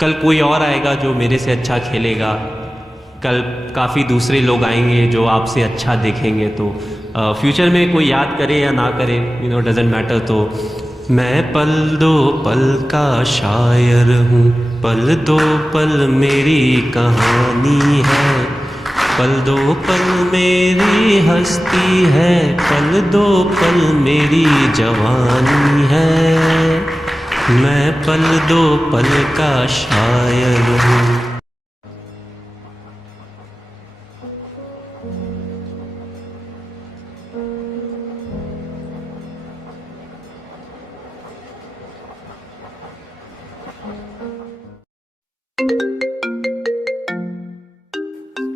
कल कोई और आएगा जो मेरे से अच्छा खेलेगा, कल काफ़ी दूसरे लोग आएंगे जो आपसे अच्छा देखेंगे। तो फ्यूचर में कोई याद करे या ना करे, डजेंट मैटर। तो मैं पल दो पल का शायर हूँ, पल दो पल मेरी कहानी है, पल दो पल मेरी हस्ती है, पल दो पल मेरी जवानी है, मैं पल दो पल का शायर हूँ।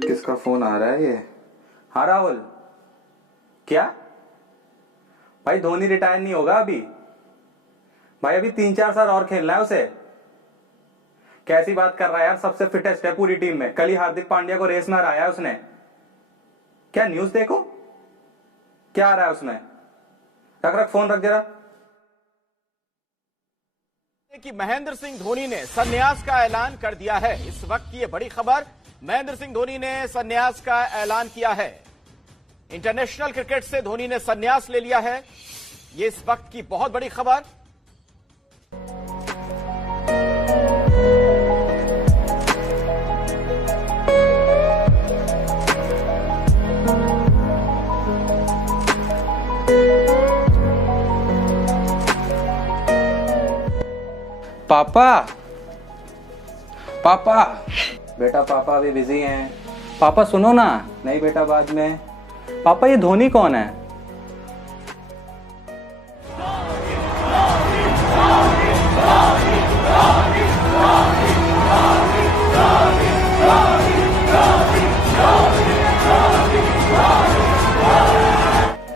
किसका फोन आ रहा है ये? हाँ राहुल, क्या भाई? धोनी रिटायर नहीं होगा अभी भाई, अभी 3-4 साल और खेलना है उसे। कैसी बात कर रहा है यार, सबसे फिटेस्ट है पूरी टीम में। कल ही हार्दिक पांड्या को रेस में हराया है उसने। क्या न्यूज देखो, क्या आ रहा है उसमें? रख रख फोन, रख जरा। कि महेंद्र सिंह धोनी ने संन्यास का ऐलान कर दिया है। इस वक्त की ये बड़ी खबर, महेंद्र सिंह धोनी ने संन्यास का ऐलान किया है। इंटरनेशनल क्रिकेट से धोनी ने संन्यास ले लिया है। ये इस वक्त की बहुत बड़ी खबर। पापा, पापा, बेटा पापा अभी बिजी हैं। पापा सुनो ना। नहीं बेटा, बाद में। पापा ये धोनी कौन है?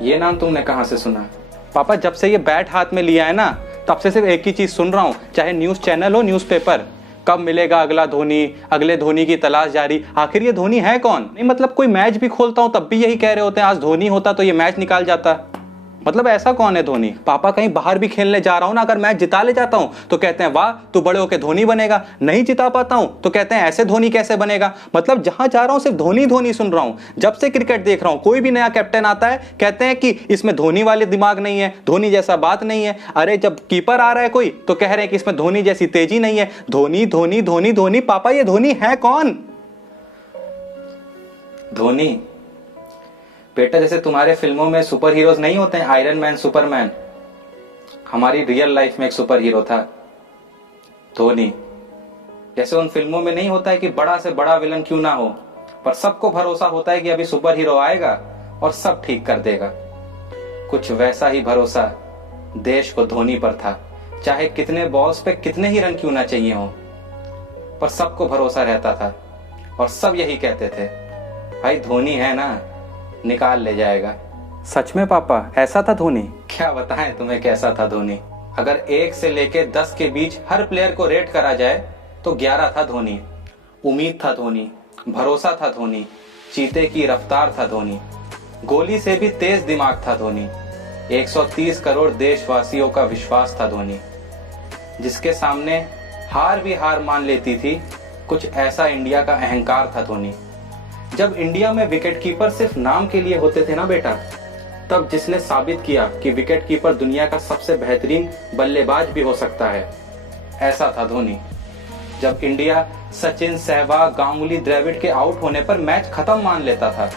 ये नाम तुमने कहां से सुना? पापा जब से ये बैट हाथ में लिया है ना, तब से सिर्फ एक ही चीज सुन रहा हूं, चाहे न्यूज चैनल हो, न्यूज़पेपर, कब मिलेगा अगला धोनी, अगले धोनी की तलाश जारी। आखिर ये धोनी है कौन? नहीं मतलब कोई मैच भी खोलता हूं तब भी यही कह रहे होते हैं, आज धोनी होता तो ये मैच निकाल जाता। मतलब ऐसा कौन है धोनी? पापा कहीं बाहर भी खेलने जा रहा हूं ना, अगर मैच जिता ले जाता हूं तो कहते हैं वाह तू बड़े होके धोनी बनेगा। नहीं जिता पाता हूं तो कहते हैं ऐसे धोनी कैसे बनेगा। मतलब जहां जा रहा हूं सिर्फ धोनी धोनी सुन रहा हूं। जब से क्रिकेट देख रहा हूं, कोई भी नया कैप्टन आता है कहते हैं कि इसमें धोनी वाले दिमाग नहीं है, धोनी जैसा बात नहीं है। अरे जब कीपर आ रहा है कोई तो कह रहे हैं कि इसमें धोनी जैसी तेजी नहीं है। धोनी धोनी धोनी धोनी। पापा ये धोनी है कौन? धोनी बेटा जैसे तुम्हारे फिल्मों में सुपर हीरोज नहीं होते हैं, आयरन मैन, सुपरमैन, हमारी रियल लाइफ में एक सुपर हीरो था धोनी। जैसे उन फिल्मों में नहीं होता है कि बड़ा से बड़ा विलन क्यों ना हो, पर सबको भरोसा होता है कि अभी सुपर हीरो आएगा और सब ठीक कर देगा। कुछ वैसा ही भरोसा देश को धोनी पर था। चाहे कितने बॉल्स पे कितने ही रन क्यों ना चाहिए हो, पर सबको भरोसा रहता था और सब यही कहते थे भाई धोनी है ना, निकाल ले जाएगा। सच में पापा ऐसा था धोनी? क्या बताएं तुम्हें कैसा था धोनी। अगर 1 से लेके 10 के बीच हर प्लेयर को रेट करा जाए तो 11 था धोनी। उम्मीद था धोनी, भरोसा था धोनी, चीते की रफ्तार था धोनी, गोली से भी तेज दिमाग था धोनी, 130 करोड़ देशवासियों का विश्वास था धोनी, जिसके सामने हार भी हार मान लेती थी। कुछ ऐसा इंडिया का अहंकार था धोनी। जब इंडिया में विकेट कीपर सिर्फ नाम के लिए होते थे ना बेटा, तब जिसने साबित किया कि विकेट कीपर दुनिया का सबसे बेहतरीन बल्लेबाज भी हो सकता है, ऐसा था धोनी। जब इंडिया सचिन, सहवाग, गांगुली, द्रविड़ के आउट होने पर मैच खत्म मान लेता था,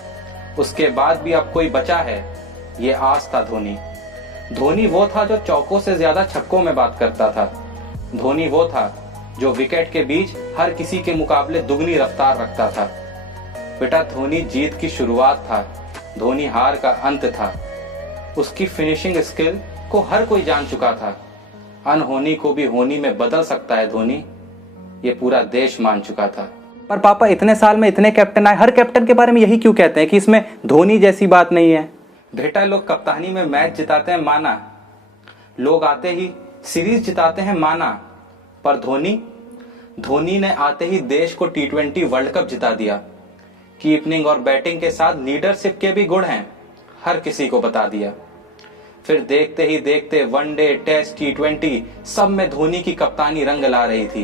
उसके बाद भी अब कोई बचा है, ये आस था धोनी। धोनी वो था जो चौकों से ज्यादा छक्कों में बात करता था। धोनी वो था जो विकेट के बीच हर किसी के मुकाबले दुगनी रफ्तार रखता था। बेटा धोनी जीत की शुरुआत था, धोनी हार का अंत था। उसकी फिनिशिंग स्किल को हर कोई जान चुका था। अनहोनी को भी होनी में बदल सकता है धोनी, ये पूरा देश मान चुका था। पर पापा इतने साल में इतने कैप्टन आए, हर कैप्टन के बारे में यही क्यों कहते हैं कि इसमें धोनी जैसी बात नहीं है? बेटा लोग कप्तानी में मैच जिताते हैं माना, लोग आते ही सीरीज जिताते हैं माना, पर धोनी ने आते ही देश को T20 वर्ल्ड कप जिता दिया। कीपिंग और बैटिंग के साथ लीडरशिप के भी गुण हैं, हर किसी को बता दिया। फिर देखते ही देखते वनडे, टेस्ट, T20 सब में धोनी की कप्तानी रंग ला रही थी।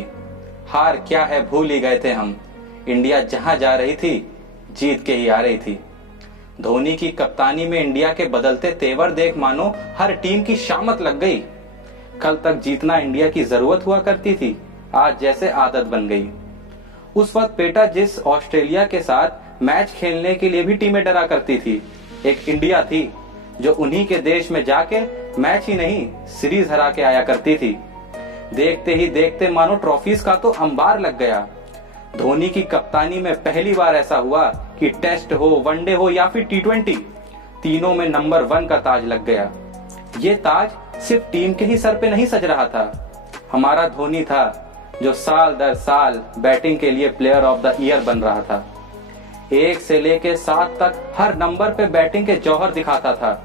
हार क्या है भूल ही गए थे हम, इंडिया जहां जा रही थी जीत के ही आ रही थी। धोनी की कप्तानी में इंडिया के बदलते तेवर देख मानो हर टीम की शामत लग गई। कल तक जीतना इंडिया की जरूरत हुआ करती थी, आज जैसे आदत बन गई। उस वक्त बेटा जिस ऑस्ट्रेलिया के साथ मैच खेलने के लिए भी टीमें डरा करती थी, एक इंडिया थी जो उन्हीं के देश में जाके मैच ही नहीं सीरीज हरा के आया करती थी। देखते ही देखते मानो ट्रॉफीज का तो अंबार लग गया। धोनी की कप्तानी में पहली बार ऐसा हुआ कि टेस्ट हो, वनडे हो या फिर T20, तीनों में नंबर 1 का ताज लग गया। ये ताज सिर्फ टीम के ही सर पे नहीं सज रहा था, हमारा धोनी था जो साल दर साल बैटिंग के लिए प्लेयर ऑफ द ईयर बन रहा था। 1 से लेके 7 तक हर नंबर पे बैटिंग के जौहर दिखाता था।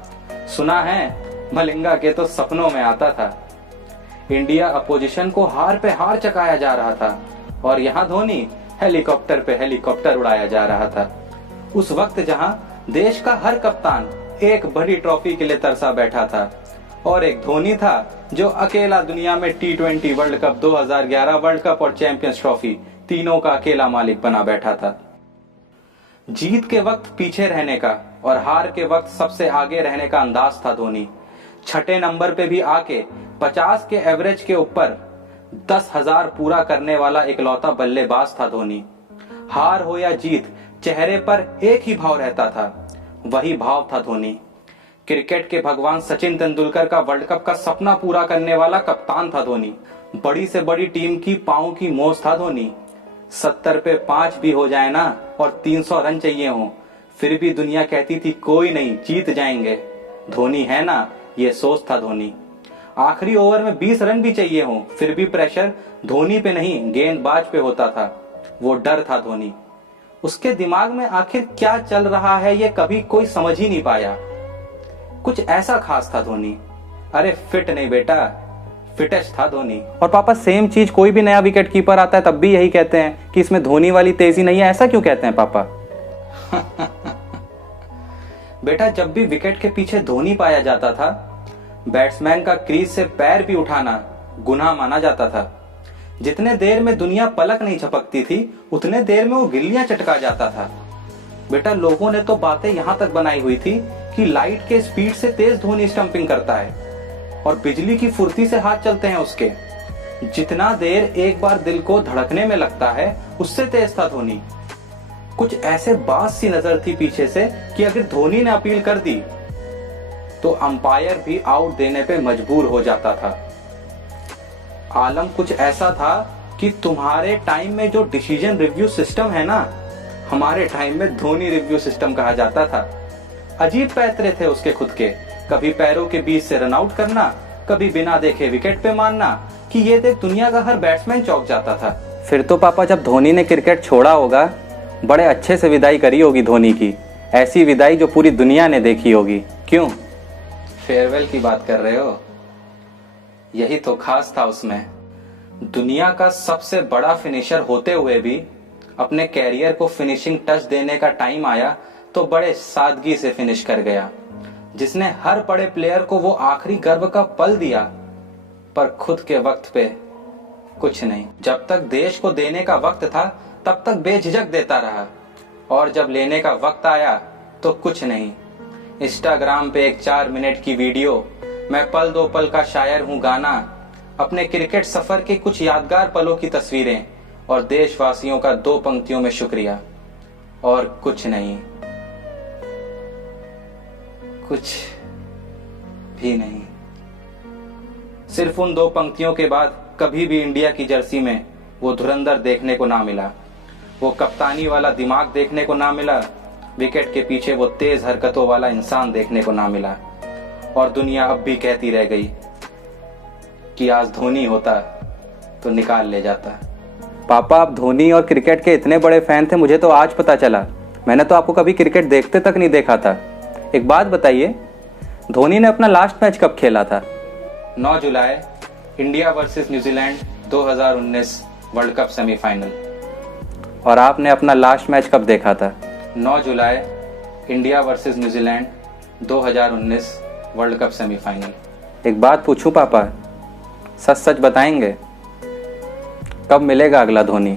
सुना है मलिंगा के तो सपनों में आता था। इंडिया अपोजिशन को हार पे हार चकाया जा रहा था और यहाँ धोनी हेलीकॉप्टर पे हेलीकॉप्टर उड़ाया जा रहा था। उस वक्त जहां देश का हर कप्तान एक बड़ी ट्रॉफी के लिए तरसा बैठा था और एक धोनी था जो अकेला दुनिया में T20 world cup, 2011 world cup और चैंपियंस ट्रॉफी तीनों का अकेला मालिक बना बैठा था। जीत के वक्त पीछे रहने का और हार के वक्त सबसे आगे रहने का अंदाज था धोनी। छठे नंबर पे भी आके 50 के एवरेज के ऊपर 10,000 पूरा करने वाला इकलौता बल्लेबाज था धोनी। हार हो या जीत, चेहरे पर एक ही भाव रहता था, वही भाव था धोनी। क्रिकेट के भगवान सचिन तेंदुलकर का वर्ल्ड कप का सपना पूरा करने वाला कप्तान था धोनी। बड़ी से बड़ी टीम की पांव की मोच था धोनी। 70 पे 5 भी हो जाए ना और 300 रन चाहिए हो, फिर भी दुनिया कहती थी कोई नहीं, जीत जाएंगे। धोनी है ना, ये सोच था धोनी। आखिरी ओवर में 20 रन भी चाहिए हो, फिर भी प्रेशर धोनी पे नहीं गेंदबाज पे होता था। वो डर था धोनी। उसके दिमाग में आखिर क्या चल रहा है ये कभी कोई समझ ही नहीं पाया। कुछ ऐसा खास था धोनी। अरे फिट नहीं बेटा, फिटेस्ट था धोनी। और पापा सेम चीज कोई भी नया विकेट कीपर आता है तब भी यही कहते हैं कि इसमें धोनी वाली तेजी नहीं है, ऐसा क्यों कहते हैं पापा? बेटा जब भी विकेट के पीछे धोनी पाया जाता था, बैट्समैन का क्रीज से पैर भी उठाना गुनाह माना जाता था। जितने देर में दुनिया पलक नहीं झपकती थी, उतने देर में वो गिल्लियां चटका जाता था। बेटा लोगों ने तो बातें यहां तक बनाई हुई थी कि लाइट के स्पीड से तेज धोनी स्टंपिंग करता है और बिजली की फुर्ती से हाथ चलते हैं उसके। जितना देर एक बार दिल को धड़कने में लगता है, उससे तेज था धोनी। कुछ ऐसे बात सी नजर थी पीछे से कि अगर धोनी ने अपील कर दी तो अंपायर भी आउट देने पे मजबूर हो जाता था। आलम कुछ ऐसा था कि तुम्हारे टाइम में जो डिसीजन रिव्यू सिस्टम है ना, हमारे टाइम में धोनी रिव्यू सिस्टम कहा जाता था। अजीब पैतरे थे उसके खुद के, कभी पैरों के बीच से रन आउट करना, कभी बिना देखे विकेट पे मारना कि ये देख दुनिया का हर बैट्समैन चौंक जाता था। फिर तो पापा जब धोनी ने क्रिकेट छोड़ा होगा, बड़े अच्छे से विदाई करी होगी धोनी की, ऐसी विदाई जो पूरी दुनिया ने देखी होगी। क्यों फेयरवेल की बात कर रहे हो? यही तो खास था उसमें। दुनिया का सबसे बड़ा फिनिशर होते हुए भी अपने कैरियर को फिनिशिंग टच देने का टाइम आया तो बड़े सादगी से फिनिश कर गया। जिसने हर बड़े प्लेयर को वो आखिरी गर्व का पल दिया, पर खुद के वक्त पे कुछ नहीं। जब तक देश को देने का वक्त था तब तक बेझिझक देता रहा, और जब लेने का वक्त आया तो कुछ नहीं। इंस्टाग्राम पे एक 4 मिनट की वीडियो, मैं पल दो पल का शायर हूं गाना, अपने क्रिकेट सफर के कुछ यादगार पलों की तस्वीरें और देशवासियों का 2 पंक्तियों में शुक्रिया, और कुछ नहीं, कुछ भी नहीं। सिर्फ उन 2 पंक्तियों के बाद कभी भी इंडिया की जर्सी में वो धुरंधर देखने को ना मिला, वो कप्तानी वाला दिमाग देखने को ना मिला, विकेट के पीछे वो तेज हरकतों वाला इंसान देखने को ना मिला। और दुनिया अब भी कहती रह गई कि आज धोनी होता तो निकाल ले जाता। पापा आप धोनी और क्रिकेट के इतने बड़े फैन थे, मुझे तो आज पता चला। मैंने तो आपको कभी क्रिकेट देखते तक नहीं देखा था। एक बात बताइए, धोनी ने अपना लास्ट मैच कब खेला था? 9 जुलाई इंडिया वर्सेस न्यूजीलैंड 2019 वर्ल्ड कप सेमीफाइनल। और आपने अपना लास्ट मैच कब देखा था? 9 जुलाई इंडिया वर्सेस न्यूजीलैंड 2019 वर्ल्ड कप सेमीफाइनल। एक बात पूछूं पापा, सच सच बताएंगे, कब मिलेगा अगला धोनी?